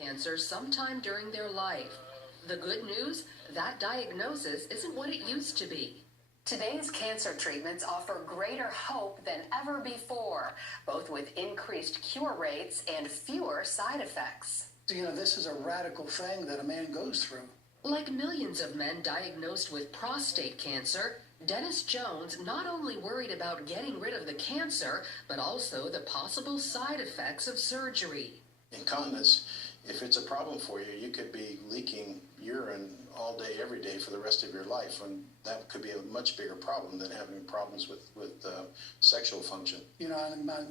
cancer sometime during their life. The good news, that diagnosis isn't what it used to be. Today's cancer treatments offer greater hope than ever before, both with increased cure rates and fewer side effects. You know, this is a radical thing that a man goes through. Like millions of men diagnosed with prostate cancer, Dennis Jones not only worried about getting rid of the cancer, but also the possible side effects of surgery. Incontinence, if it's a problem for you, you could be leaking urine all day, every day for the rest of your life, and that could be a much bigger problem than having problems with sexual function. You know, my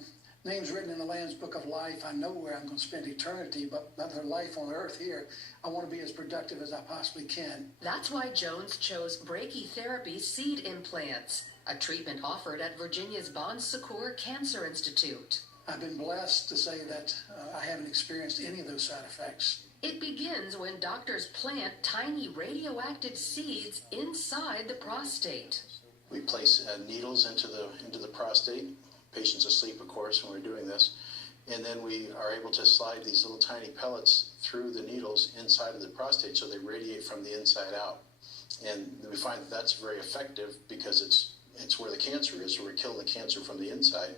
name's written in the Lamb's Book of Life. I know where I'm going to spend eternity, but other life on earth here, I want to be as productive as I possibly can. That's why Jones chose brachytherapy seed implants, a treatment offered at Virginia's Bon Secours Cancer Institute. I've been blessed to say that I haven't experienced any of those side effects. It begins when doctors plant tiny radioactive seeds inside the prostate. We place needles into the prostate. Patients asleep, of course, when we're doing this. And then we are able to slide these little tiny pellets through the needles inside of the prostate so they radiate from the inside out. And we find that that's very effective because it's where the cancer is, so we're killing the cancer from the inside.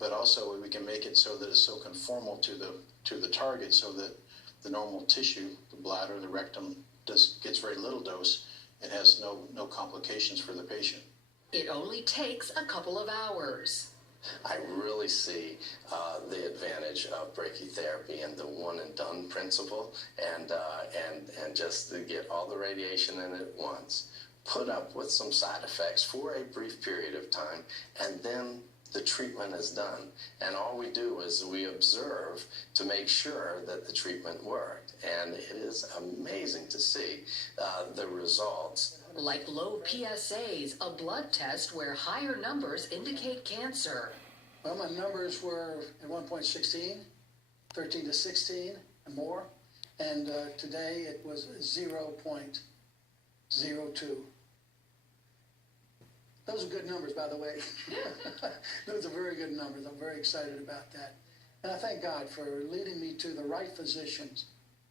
But also we can make it so that it's so conformal to the target so that the normal tissue, the bladder, the rectum, gets very little dose and has no complications for the patient. It only takes a couple of hours. I really see the advantage of brachytherapy and the one and done principle, and just to get all the radiation in at once, put up with some side effects for a brief period of time, and then the treatment is done. And all we do is we observe to make sure that the treatment worked. And it is amazing to see the results. Like low PSAs, a blood test where higher numbers indicate cancer. Well, my numbers were at one point 16, 13 to 16 and more. And today it was 0.02. Those are good numbers, by the way. Those are very good numbers. I'm very excited about that. And I thank God for leading me to the right physicians.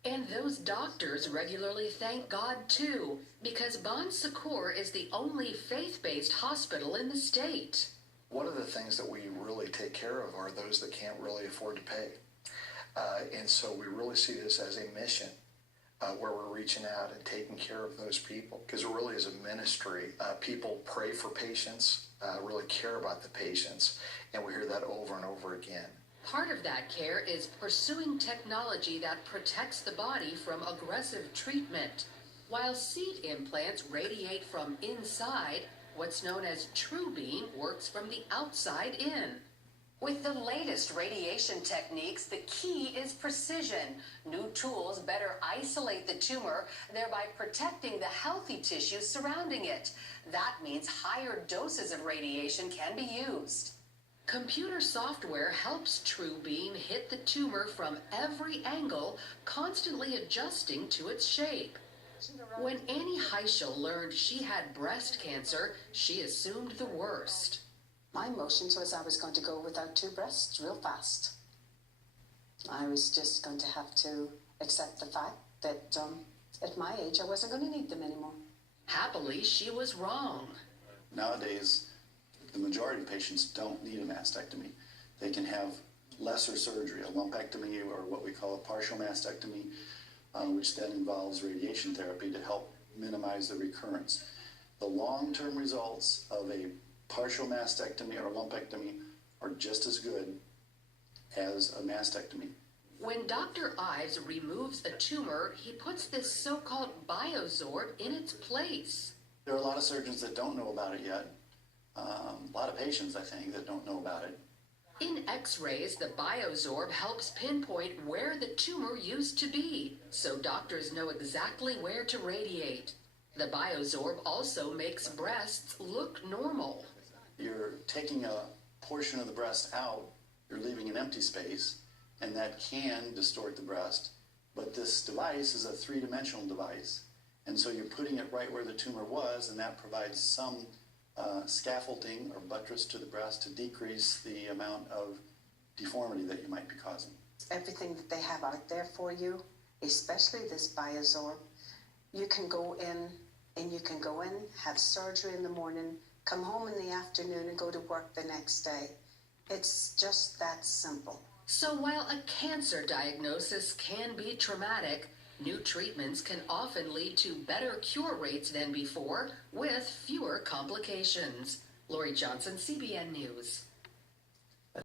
And those doctors regularly thank God too, because Bon Secours is the only faith-based hospital in the state. One of the things that we really take care of are those that can't really afford to pay. And so we really see this as a mission where we're reaching out and taking care of those people, because it really is a ministry. People pray for patients, really care about the patients, and we hear that over and over again. Part of that care is pursuing technology that protects the body from aggressive treatment. While seed implants radiate from inside, what's known as TrueBeam works from the outside in. With the latest radiation techniques, the key is precision. New tools better isolate the tumor, thereby protecting the healthy tissue surrounding it. That means higher doses of radiation can be used. Computer software helps TrueBeam hit the tumor from every angle, constantly adjusting to its shape. When Annie Heischel learned she had breast cancer, she assumed the worst. My emotions was I was going to go without two breasts real fast. I was just going to have to accept the fact that at my age I wasn't going to need them anymore. Happily, she was wrong. Nowadays, the majority of patients don't need a mastectomy. They can have lesser surgery, a lumpectomy or what we call a partial mastectomy, which then involves radiation therapy to help minimize the recurrence. The long-term results of a partial mastectomy or lumpectomy are just as good as a mastectomy. When Dr. Ives removes a tumor, he puts this so-called Biosorb in its place. There are a lot of surgeons that don't know about it yet. A lot of patients, I think, that don't know about it. In X-rays, the Biosorb helps pinpoint where the tumor used to be, so doctors know exactly where to radiate. The Biosorb also makes breasts look normal. You're taking a portion of the breast out, you're leaving an empty space, and that can distort the breast. But this device is a three-dimensional device, and so you're putting it right where the tumor was, and that provides some scaffolding or buttress to the breast to decrease the amount of deformity that you might be causing. everything that they have out there for you, especially this Biosorb. You can go in have surgery in the morning, come home in the afternoon and go to work the next day. It's just that simple. So while a cancer diagnosis can be traumatic, new treatments can often lead to better cure rates than before with fewer complications. Lori Johnson, CBN News.